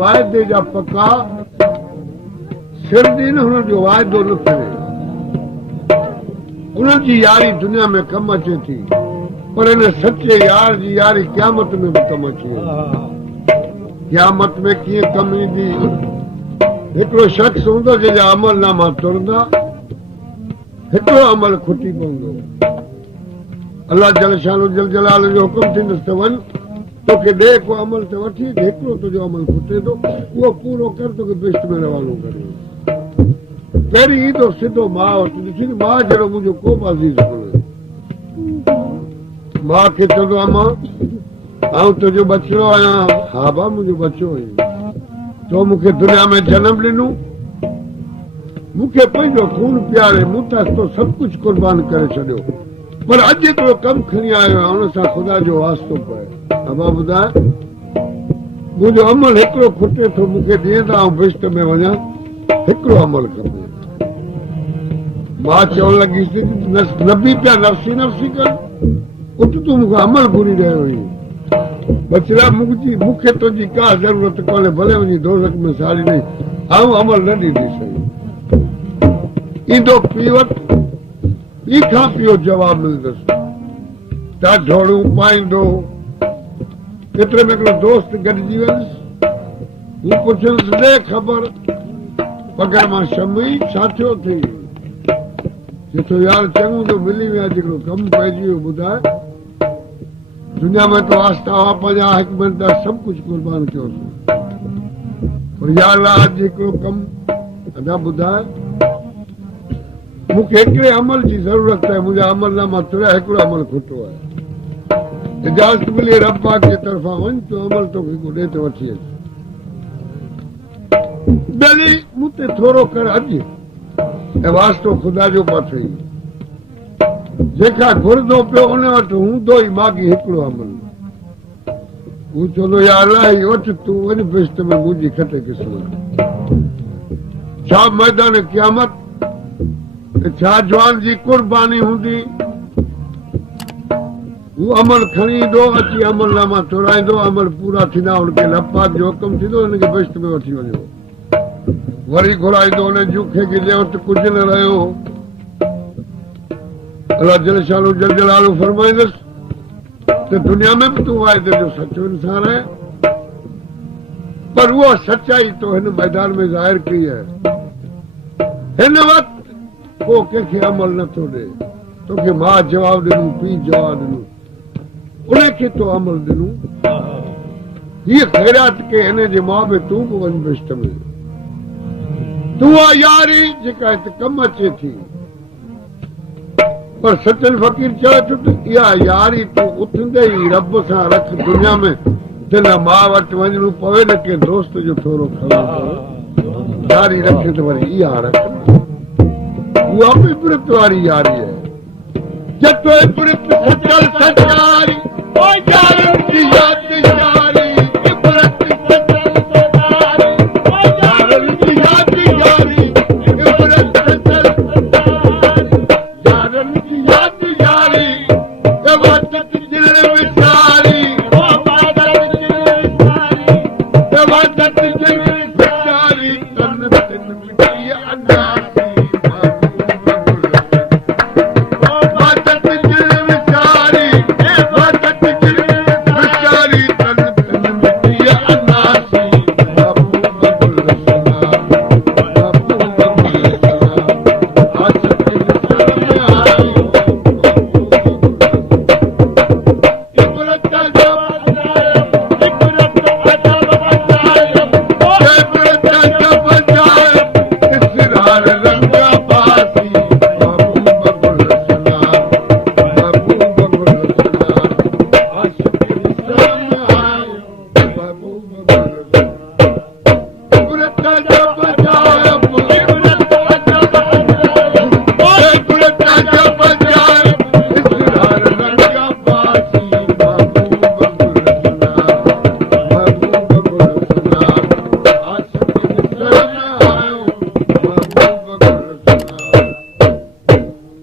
वायदे जा पक्का सिरदी न हुन जो वायदो न थिए उन्हनि जी यारी दुनिया में कम अचे थी पर इन सचे यार जी यारी क़यामत में भी कम अचे क़यामत में कीअं कम ईंदी हिकिड़ो शख़्स हूंदो जंहिंजा अमलनामा तुरंदा हिकिड़ो अमल खुटी पवंदो अल्लाह जल शानो जल जलाल जो हुकुम थींदुसि त वञ तोखे ॾे को अमल त वठी हिकिड़ो तुंहिंजो अमल खुटे थो उहो पूरो कर तोखे बेस्ट में रवानो करे पहिरीं ईंदो सिधो माउ वटि ॾिसी माउ जहिड़ो मुंहिंजो को बि अज़ीज़ कोन्हे माउ खे चवंदो आहे मां आउं तुंहिंजो बचिड़ो आहियां हा भाउ मुंहिंजो बचो आहीं तो मूंखे दुनिया में जनम ॾिनो मूंखे पंहिंजो खून प्यारे मूं त तो सभु कुझु कुर्बान करे छॾियो पर अॼु हिकिड़ो कमु खणी आयो आहे हुन सां ख़ुदा जो वास्तो पए अबा ॿुधाए मुंहिंजो अमल हिकिड़ो खुटे थो मूंखे ॾींदा ऐं बिश्त में वञा हिकिड़ो अमल खपे मां चवण लॻी न बि पिया नफ़्सी नफ़्सी कर उठ तूं मूंखे अमल घुरी रहियो हुई बचिड़ा मूंखे तुंहिंजी का ज़रूरत कोन्हे भले वञी दोज़ख में साड़ी ॾेई आऊं अमल न ॾींदी सही ईंदो पी वटि पी खां पियो जवाबु मिलंदुसि ता ढोड़ूं पाईंदो एतिरे में हिकिड़ो दोस्त गॾिजी वेंदुसि हू पुछंदुसि ॾे ख़बर पगर मां शमी छा थियो थी चए यार चङो तो मिली विया हिकिड़ो कमु पइजी वियो ॿुधाए दुनिया में तो आस्था हुआ पंहिंजा हिकु मिंट सभु कुझु कुर्बान कयोसीं पर यार अॼु हिकिड़ो कमु अञा ॿुधाए मूंखे हिकिड़े अमल जी ज़रूरत आहे मुंहिंजा अमलनामा तुरिया हिकिड़ो अमल खुटो आहे इजाज़त मिली रब पाक जे तरफ़ां वञ तो अमल तोखे को ॾे त वठी अच ॿिली मूं ते थोरो कर अॼु ऐं वास्तो ख़ुदा जो पियो अथई जेका घुरंदो पियो उन वटि हूंदो ई मागी हिकिड़ो अमल हू चवंदो यार अलाही वठि तूं वञ बिश्त में मुंहिंजी खटे क़िस्मत छा मैदान क़यामत छा जवान जी कुर्बानी हूंदी हू अमल खणी ईंदो अची अमलनामा तुराईंदो अमल पूरा थींदा हुनखे लपात जो हुकुम थींदो हिनखे बिश्त में वठी वञो वरी घुराईंदो हुन जूखे खे जे वटि कुझु न रहियो अल्लाह जल शानो जल जलालो फरमाईंदुसि त दुनिया में बि तूं वाइदे जो सचो इंसान आहे पर उहा सचाई तो हिन मैदान में ज़ाहिर कई आहे हिन वक़्तु को कंहिंखे अमल नथो ॾे तोखे माउ जवाबु ॾिनो पीउ जवाबु ॾिनो उनखे तो अमल ॾिनो हीअ ख़ैरात के हिन जे माउ बि तूं बि वञ बिश्त में तूं आहे यारी जेका हिते कमु अचे थी पर सचल फ़कीर चए थो त इहा यारी तूं उथंदे ई रब सां रख दुनिया में उते न मां वटि वञणो पवे न के दोस्त जो थोरो खणो यारी रखे त वरी इहा रख उहा बि विर्त वारी यारी आहे जतो विर्त सचल सचारी ओ यारनि जी यादि यारी विर्त सचल सचारी ओ यारनि जी यादि यारी विर्त सचल सचारी यारनि जी यादि यारी वक़्त दिल विचारी ओ बादल दिल विचारी वक़्त दिल